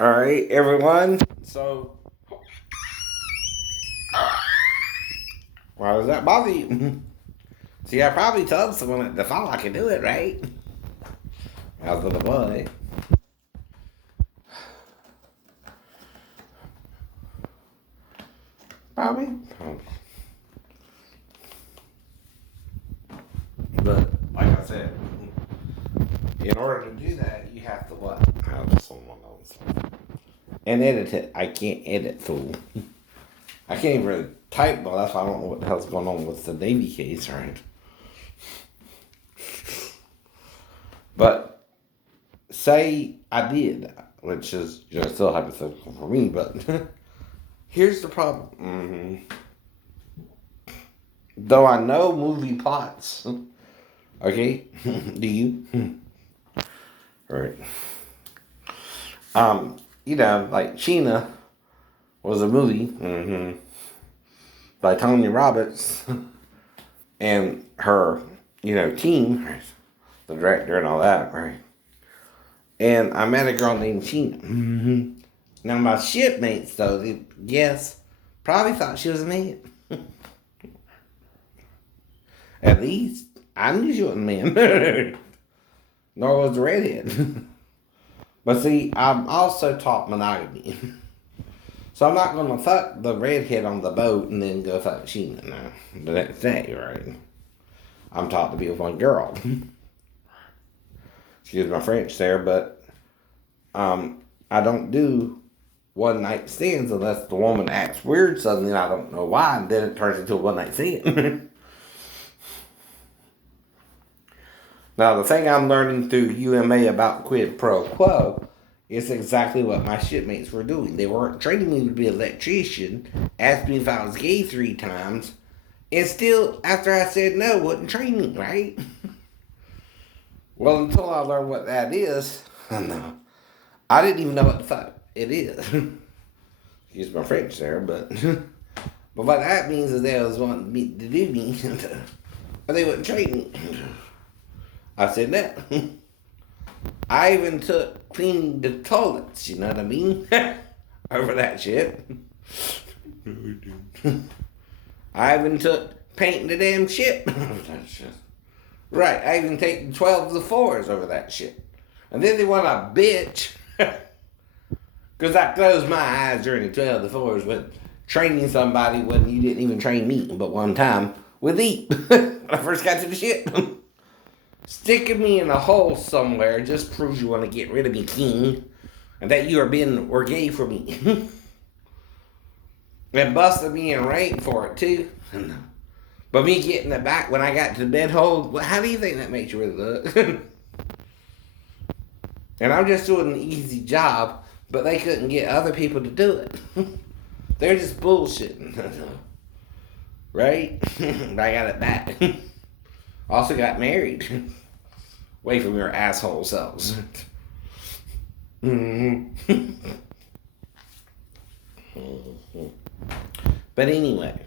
All right, everyone. So, why does that bother you? See, I probably told someone at the fall I could do it, right? I was little boy. Probably. But, like I said, in order to do that, you have to what? Have someone else. And edit it. I can't edit, fool. I can't even really type, but that's why I don't know what the hell's going on with the Navy case, right? But say I did, which is still hypothetical for me, but here's the problem. Though I know movie plots, okay, do you? Right. Like Sheena was a movie by Tony Roberts and her, team, the director and all that, right? And I met a girl named Sheena. Now my shipmates, though, probably thought she was a man. At least I knew she wasn't a man. Nor was the redhead. But see, I'm also taught monogamy. So I'm not going to fuck the redhead on the boat and then go fuck Sheena now, the next day, right? I'm taught to be with one girl. Excuse my French there, but I don't do one night stands unless the woman acts weird suddenly and I don't know why, and then it turns into a one night stand. Now, the thing I'm learning through UMA about quid pro quo is exactly what my shipmates were doing. They weren't training me to be an electrician, asked me if I was gay 3 times, and still, after I said no, wouldn't train me, right? Well, until I learned what that is, no. I didn't even know what the fuck it is. Excuse my French there, but what that means is they was wanting me to do me, but they wouldn't train me. I said no. I even took cleaning the toilets, you know what I mean? Over that shit. I even took painting the damn ship over that shit. Right, I even take the 12 of the 4s over that shit. And then they want to bitch. Because I closed my eyes during the 12 of the 4s with training somebody when you didn't even train me but one time with eat. When I first got to the ship. Sticking me in a hole somewhere just proves you want to get rid of me, king. And that you are being or gay for me. And busted me in rape for it, too. But me getting it back when I got to the bed hole, well, how do you think that makes you really look? And I'm just doing an easy job, but they couldn't get other people to do it. They're just bullshitting. Right? But I got it back. Also got married. Away from your asshole selves. But anyway.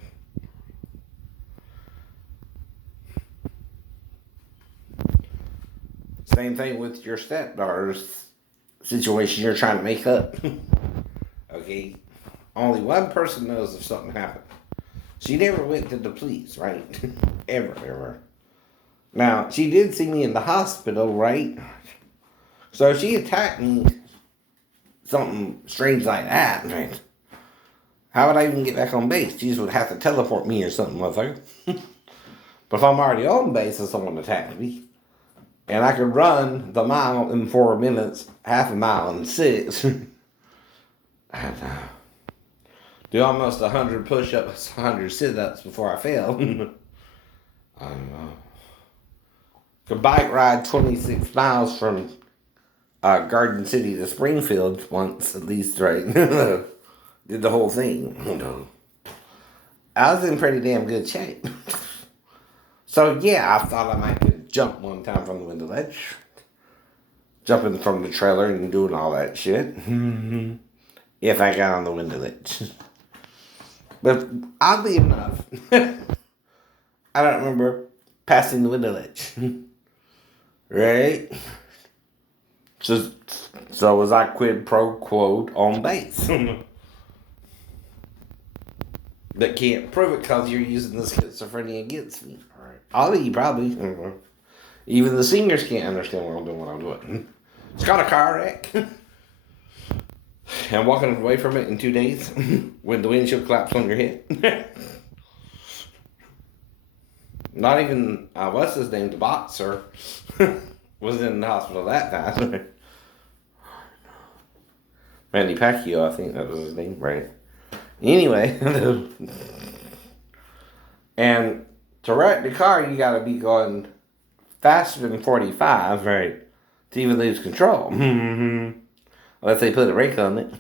Same thing with your stepdaughter's situation you're trying to make up. Okay? Only one person knows if something happened. She never went to the police, right? Ever. Now, she did see me in the hospital, right? So if she attacked me, something strange like that, right? How would I even get back on base? She just would have to teleport me or something, motherfucker. But if I'm already on base and someone attacked me, and I could run the mile in 4 minutes, half a mile in 6, I'd do almost 100 push-ups, 100 sit-ups before I fail. I don't know. Could bike ride 26 miles from Garden City to Springfield once, at least, right? Did the whole thing. I was in pretty damn good shape. So, yeah, I thought I might could jump one time from the window ledge. Jumping from the trailer and doing all that shit. If I got on the window ledge. But oddly enough, I don't remember passing the window ledge. Right? So, so was I quid pro quo on base? But can't prove it because you're using the schizophrenia against me. All right. Ollie, probably. Even the seniors can't understand what I'm doing. It's got a car wreck. I'm walking away from it in 2 days when the windshield collapsed on your head. Not even, what's his name, the boxer, was in the hospital that time. Manny Pacquiao, I think that was his name, right? Anyway, and to wreck the car, you gotta be going faster than 45, right? To even lose control. Unless they put a brake on it.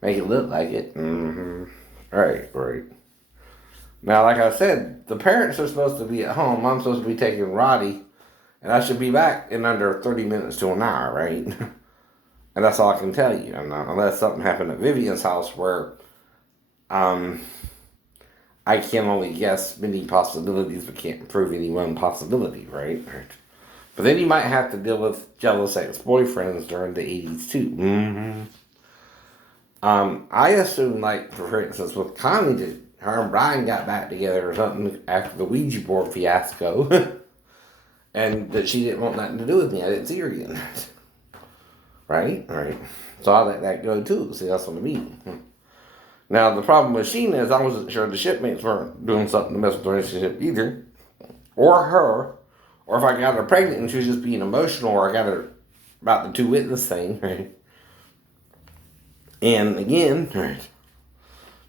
Make it look like it. Right, right. Now, like I said, the parents are supposed to be at home. I'm supposed to be taking Roddy, and I should be back in under 30 minutes to an hour, right? And that's all I can tell you. Unless something happened at Vivian's house where I can only guess many possibilities but can't prove any one possibility, right? But then you might have to deal with jealous ex-boyfriends during the 80s too. I assume, like, for instance, with Connie, that her and Brian got back together or something after the Ouija board fiasco, and that she didn't want nothing to do with me. I didn't see her again. Right? Right. So I let that go too. See, that's what I mean. Now, the problem with Sheena is I wasn't sure the shipmates weren't doing something to mess with the relationship either. Or her. Or if I got her pregnant and she was just being emotional, or I got her about the 2 witness thing, right? And again, right,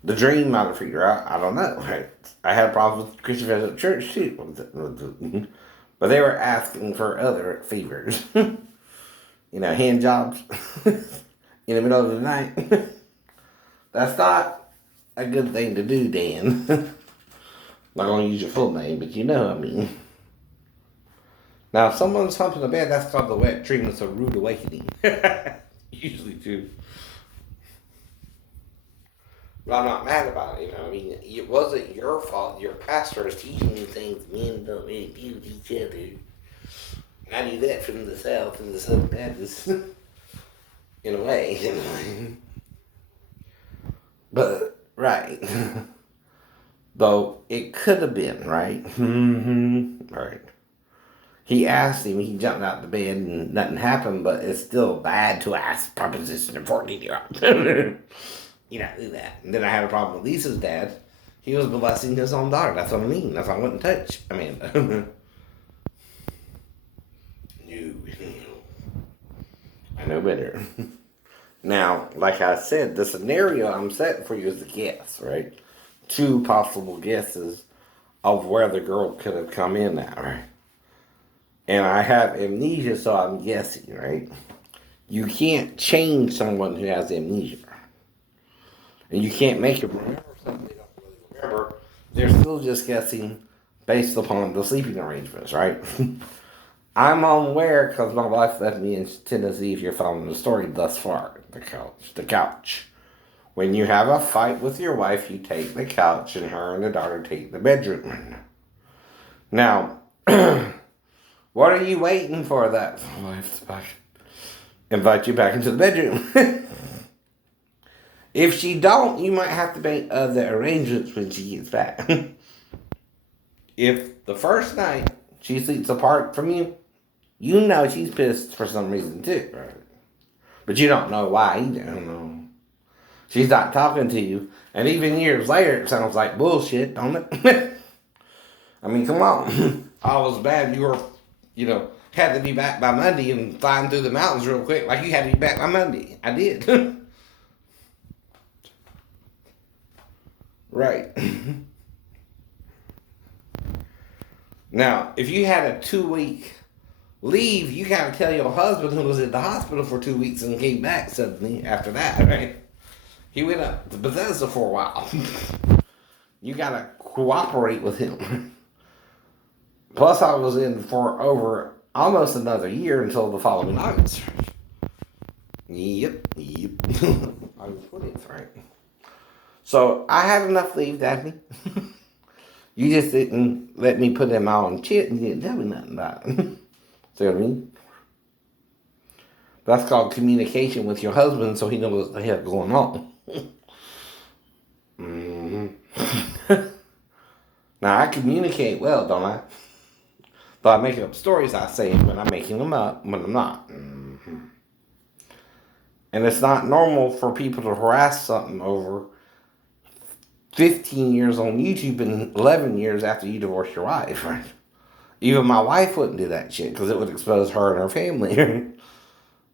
the dream might have figured her out. I don't know, right? I had problems with Christian friends at church too. But they were asking for other favors. Hand jobs in the middle of the night. That's not a good thing to do, Dan. Not going to use your full name, but you know what I mean. Now, if someone's humping the bed, that's called the wet dream. It's a rude awakening. Usually, too. But I'm not mad about it, It wasn't your fault. Your pastor is teaching you things men don't really do with each other. I knew that from the South and the Southern Baptists, in a way. But, right. Though, it could have been, right? Right. He asked him, he jumped out the bed and nothing happened, but it's still bad to ask proposition of 14-year-old. Do that. And then I had a problem with Lisa's dad. He was molesting his own daughter. That's what I mean. That's why I wouldn't touch Amanda. No. I know better. Now, like I said, the scenario I'm setting for you is a guess, right? 2 possible guesses of where the girl could have come in at, right? And I have amnesia, so I'm guessing, right? You can't change someone who has amnesia. And you can't make them remember something they don't really remember. They're still just guessing based upon the sleeping arrangements, right? I'm unaware because my wife left me in Tennessee, if you're following the story thus far. The couch. When you have a fight with your wife, you take the couch and her and the daughter take the bedroom. Now, what are you waiting for that wife's back? Invite you back into the bedroom. If she don't, you might have to make other arrangements when she gets back. If the first night she sleeps apart from you, you know she's pissed for some reason too, right? But you don't know why either. I don't know. She's not talking to you. And even years later, it sounds like bullshit, don't it? I mean, come on. All was bad. You were, had to be back by Monday and flying through the mountains real quick. Like you had to be back by Monday. I did. Right. Now, if you had a 2-week leave, you gotta tell your husband who was in the hospital for 2 weeks and came back suddenly after that, right? He went up to Bethesda for a while. You gotta cooperate with him. Plus, I was in for over almost another year until the following August. Yep. August 20th, right? So, I had enough leave, Daphne. You just didn't let me put them all on shit and you didn't tell me nothing about it. See what I mean? That's called communication with your husband so he knows what the hell going on. Now, I communicate well, don't I? But I'm making up stories I say when I'm making them up when I'm not. And it's not normal for people to harass something over 15 years on YouTube and 11 years after you divorce your wife, right? Even my wife wouldn't do that shit because it would expose her and her family.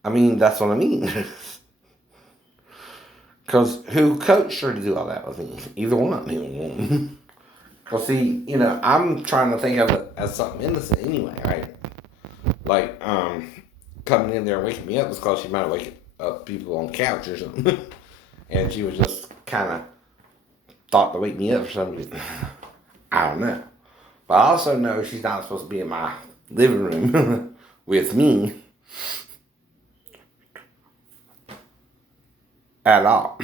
I mean, that's what I mean. Because who coached her to do all that with me? Either one. Because, see, I'm trying to think of it as something innocent anyway, right? Like, coming in there and waking me up was because she might have waken up people on the couch or something. And she was just kind of thought to wake me up or something. I don't know. But I also know she's not supposed to be in my living room with me at all.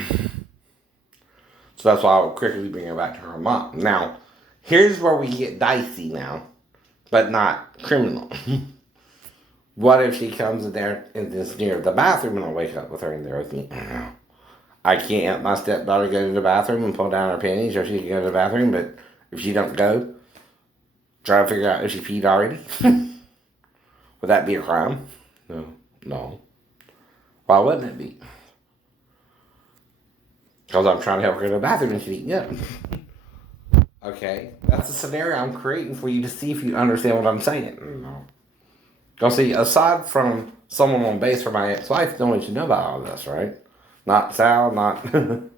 So that's why I would quickly bring her back to her mom. Now, here's where we get dicey now, but not criminal. What if she comes in there and is near the bathroom and I wake up with her in there with me? I can't help my stepdaughter go to the bathroom and pull down her panties, or she can go to the bathroom, but if she don't go, try to figure out if she peed already. Would that be a crime? No. Why wouldn't it be? Because I'm trying to help her go to the bathroom and she's eating up. Okay, that's a scenario I'm creating for you to see if you understand what I'm saying. No. Because see, aside from someone on base for my ex-wife, no one should know about all this, right? Not Sal, not... And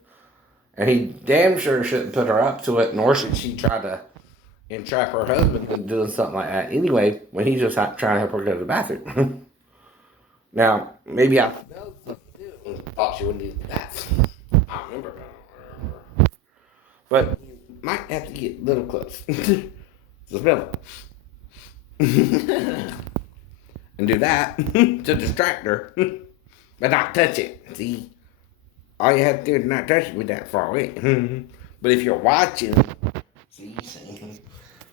he damn sure shouldn't put her up to it, nor should she try to entrap her husband into doing something like that anyway, when he's just trying to help her go to the bathroom. Now, maybe I know something too. Thought she wouldn't use the bathroom. I remember. But you might have to get a little close to smell it. And do that to distract her, but not touch it. See? All you have to do is not touch it with that far away. But if you're watching, see,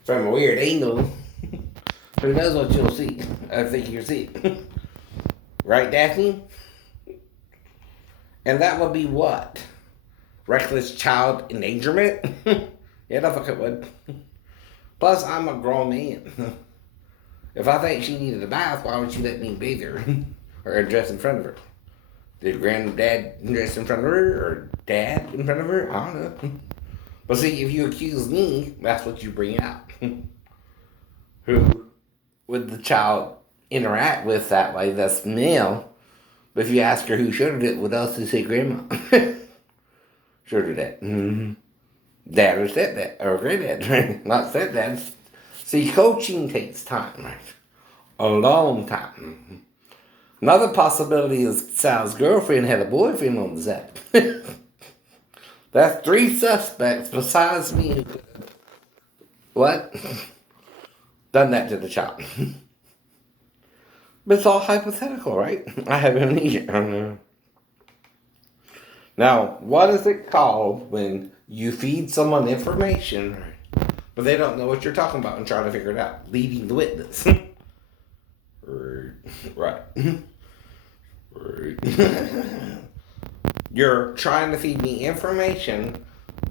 from a weird angle, who knows what you'll see? I think you'll see it. Right, Daphne? And that would be what? Reckless child endangerment? Yeah, the fuck it would. Plus, I'm a grown man. If I think she needed a bath, why would she let me bathe her? Or dress in front of her? Did granddad dress in front of her? Or dad in front of her? I don't know. But see, if you accuse me, that's what you bring out. Who would the child interact with that way? That's male. But if you ask her who showed it, what else does say grandma? Showed her that. Dad or stepdad, or granddad, right? Not stepdad. See, coaching takes time, right? A long time. Another possibility is Sal's girlfriend had a boyfriend on the set. That's 3 suspects besides me. What? Done that to the child. But it's all hypothetical, right? I have amnesia. Now, what is it called when you feed someone information, but they don't know what you're talking about and trying to figure it out? Leading the witness. Right. You're trying to feed me information,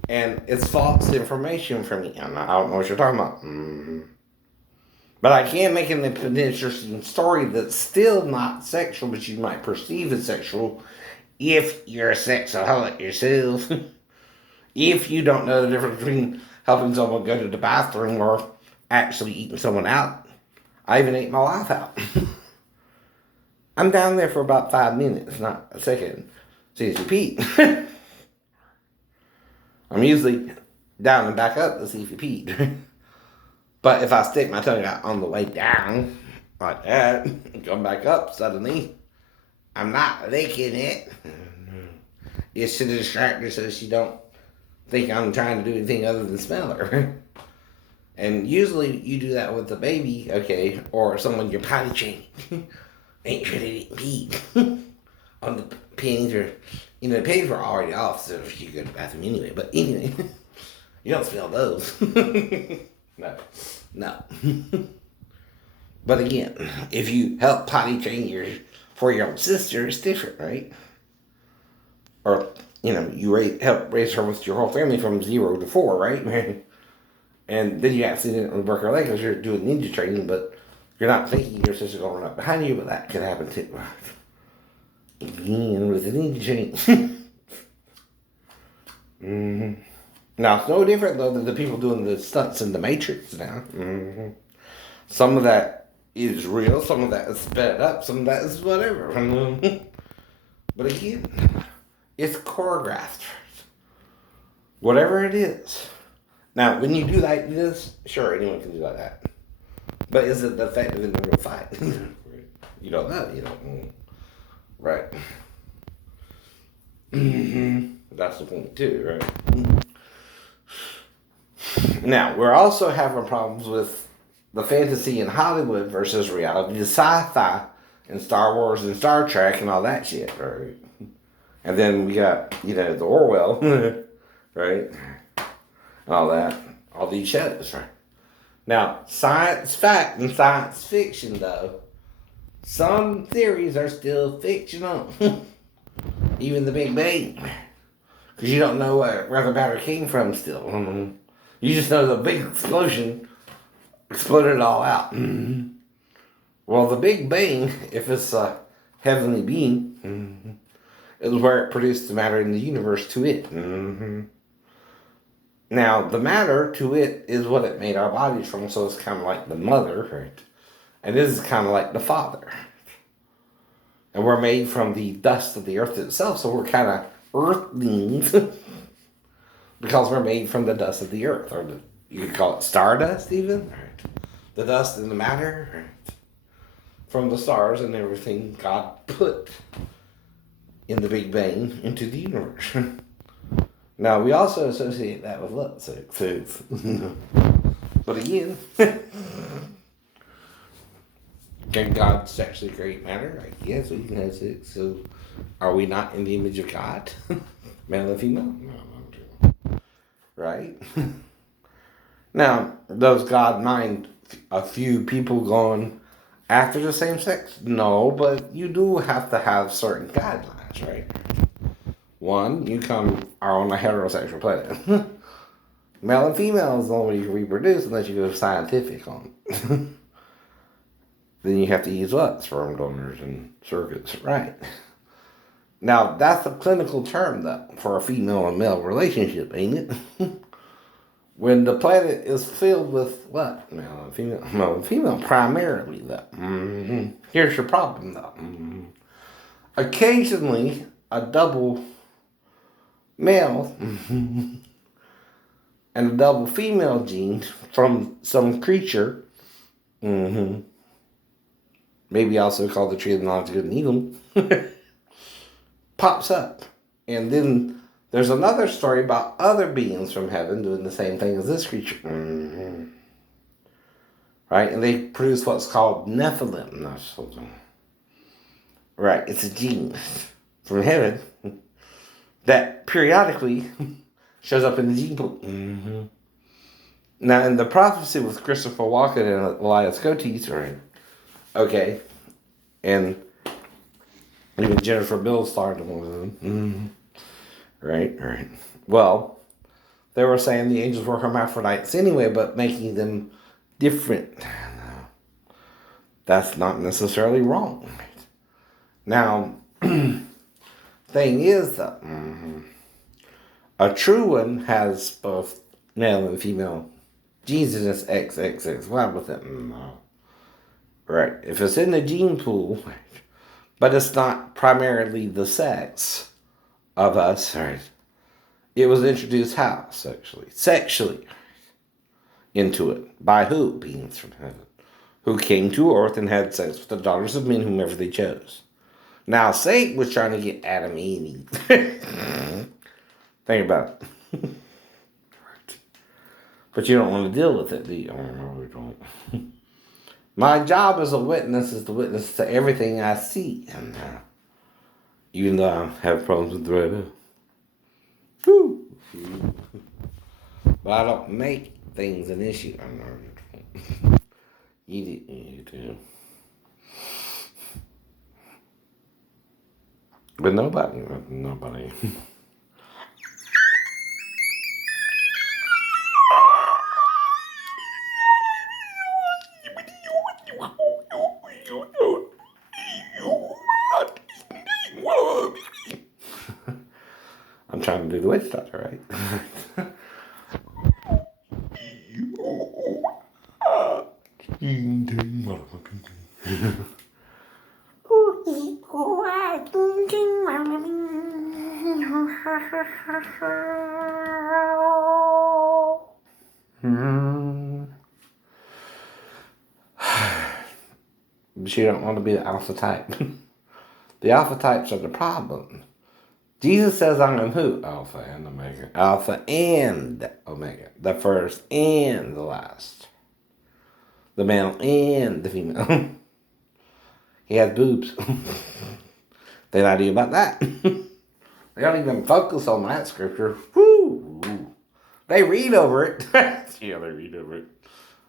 and it's false information for me. And I don't know what you're talking about. But I can make an interesting story that's still not sexual, but you might perceive as sexual if you're a sexaholic yourself. If you don't know the difference between helping someone go to the bathroom or actually eating someone out. I even ate my wife out. I'm down there for about 5 minutes, not a second. See if you peed. I'm usually down and back up to see if you peed. But if I stick my tongue out on the way down, like that, and come back up suddenly, I'm not licking it. It's to distract her so she don't think I'm trying to do anything other than smell her. And usually you do that with the baby, okay, or someone you're potty training. Ain't sure they didn't pee on the panties, or, the panties were already off, so she could go to the bathroom anyway. But anyway, you don't smell those. No. But again, if you help potty train your For your own sister, it's different, right? Or, you help raise her with your whole family from 0 to 4, right? And then you accidentally break her leg because you're doing ninja training, but you're not thinking your sister's going to run up behind you, but that could happen too. Again, with the ninja training. Now, it's no different, though, than the people doing the stunts in the Matrix now. Some of that is real, some of that is sped up, some of that is whatever. But again, it's choreographed. Whatever it is. Now, when you do like this, sure, anyone can do like that. But is it effective in the real fight? You don't know. You don't know. Right. That's the point, too, right? Now, we're also having problems with the fantasy in Hollywood versus reality, the sci-fi and Star Wars and Star Trek and all that shit, right? And then we got, the Orwell, right? And all that. All these shows, right? Now, science fact and science fiction, though, some theories are still fictional. Even the Big Bang. Because you don't know where the matter came from still. You just know the big explosion exploded it all out. Well, the Big Bang, if it's a heavenly being, is where it produced the matter in the universe to it. Now, the matter to it is what it made our bodies from, so it's kind of like the mother, right? And this is kind of like the father. And we're made from the dust of the earth itself, so we're kind of earthlings because we're made from the dust of the earth, or you could call it stardust even, right? The dust and the matter, right? From the stars and everything God put in the Big Bang into the universe. Now, we also associate that with love sex. But again, can God sexually create matter? Yes, we can have sex. So, are we not in the image of God? Male and female? No, not right? Now, does God mind a few people going after the same sex? No, but you do have to have certain guidelines, right? One, you are on a heterosexual planet. Male and female is the only way you can reproduce unless you go scientific on it. Then you have to use what? Sperm donors and surrogates, right? Now, that's a clinical term, though, for a female and male relationship, ain't it? When the planet is filled with what? Male and female. Male and female primarily, though. Here's your problem, though. Occasionally, a double male and a double female gene from some creature, maybe also called the tree of the knowledge of good and evil, pops up. And then there's another story about other beings from heaven doing the same thing as this creature. Right? And they produce what's called Nephilim. Right? It's a gene from heaven that periodically shows up in the gene pool. Now, in the prophecy with Christopher Walken and Elias Coates, right? Okay. And even Jennifer Bill starred in one of them. Right. Well, they were saying the angels were hermaphrodites anyway, but making them different. That's not necessarily wrong. Now, thing is that a true one has both male and female genes in its XXXY with it. Right. If it's in the gene pool, but it's not primarily the sex of us, right? It was introduced how? Sexually into it. By who? Beings from heaven. Who came to earth and had sex with the daughters of men, whomever they chose. Now, Satan was trying to get Adam and Eve. Think about it. But you don't want to deal with it, do you? No, we don't. My job as a witness is to witness to everything I see. And even though I have problems with the radio. Whew. But I don't make things an issue. You do. But nobody. I'm trying to do the witch doctor, right? But you don't want to be the alpha type. The alpha types are the problem. Jesus says, I am who? Alpha and Omega. Alpha and Omega. The first and the last. The male and the female. He has boobs. They lie to you about that. They don't even focus on that scripture. Woo! They read over it. Yeah, they read over it.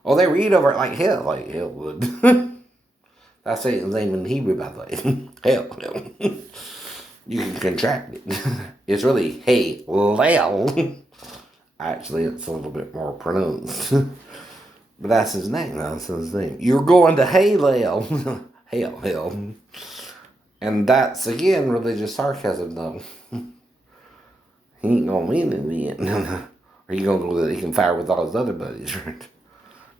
Oh, they read over it like hell would. That's Satan's name in Hebrew, by the way. Hell. You can contract it. It's really hey, lel. Actually, it's a little bit more pronounced. But that's his name. That's his name. You're going to Hell. Hell. And that's, again, religious sarcasm, though. He ain't going to win in the end. Or he going to go that he can fire with all his other buddies, right?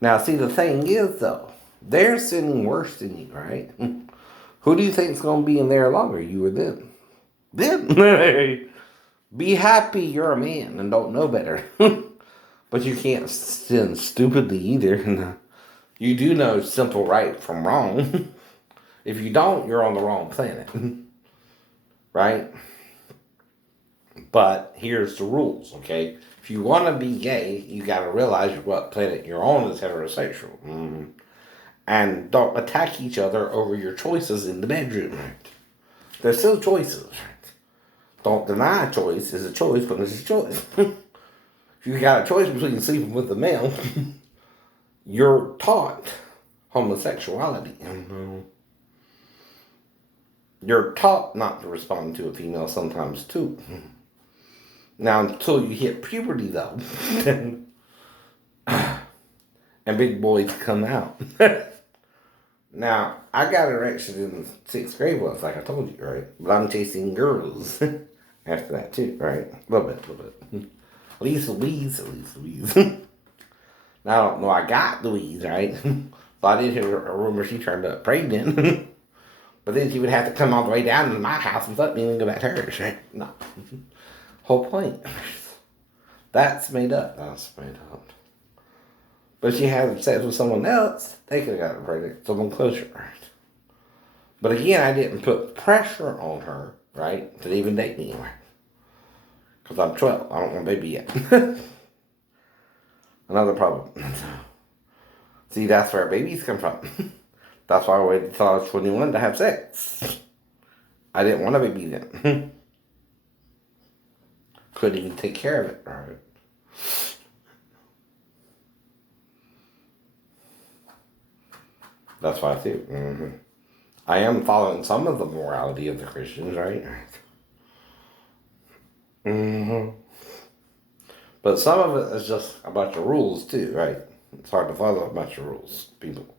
Now, see, the thing is, though, they're sinning worse than you, right? Who do you think's going to be in there longer, you or them? Them. Be happy you're a man and don't know better. But you can't sin stupidly either. You do know simple right from wrong. If you don't, you're on the wrong planet. Right? But here's the rules, okay? If you want to be gay, you got to realize what planet you're on is heterosexual. And don't attack each other over your choices in the bedroom. Right? There's still choices. Right? Don't deny a choice is a choice, but it's a choice. If you got a choice between sleeping with a male, you're taught homosexuality. You're taught not to respond to a female sometimes too. Now, until you hit puberty, though, and big boys come out. Now, I got erection in 6th grade once, like I told you, right? But I'm chasing girls after that too, right? A little bit. Lisa Louise. Now, I don't know, I got Louise, right? So I did hear a rumor she turned up pregnant. But then she would have to come all the way down to my house and fuck me and go back to hers, right? No. Whole point. That's made up. But if she had sex with someone else, they could have got her pregnant. Someone closer, right? But again, I didn't put pressure on her, right, to even date me anyway. Because I'm 12. I don't want a baby yet. Another problem. See, that's where babies come from. That's why I waited until I was 21 to have sex. I didn't want a baby then. Couldn't even take care of it, right? That's why I do. I am following some of the morality of the Christians, right? But some of it is just a bunch of rules too, right? It's hard to follow a bunch of rules, people.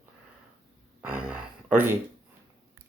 Okay.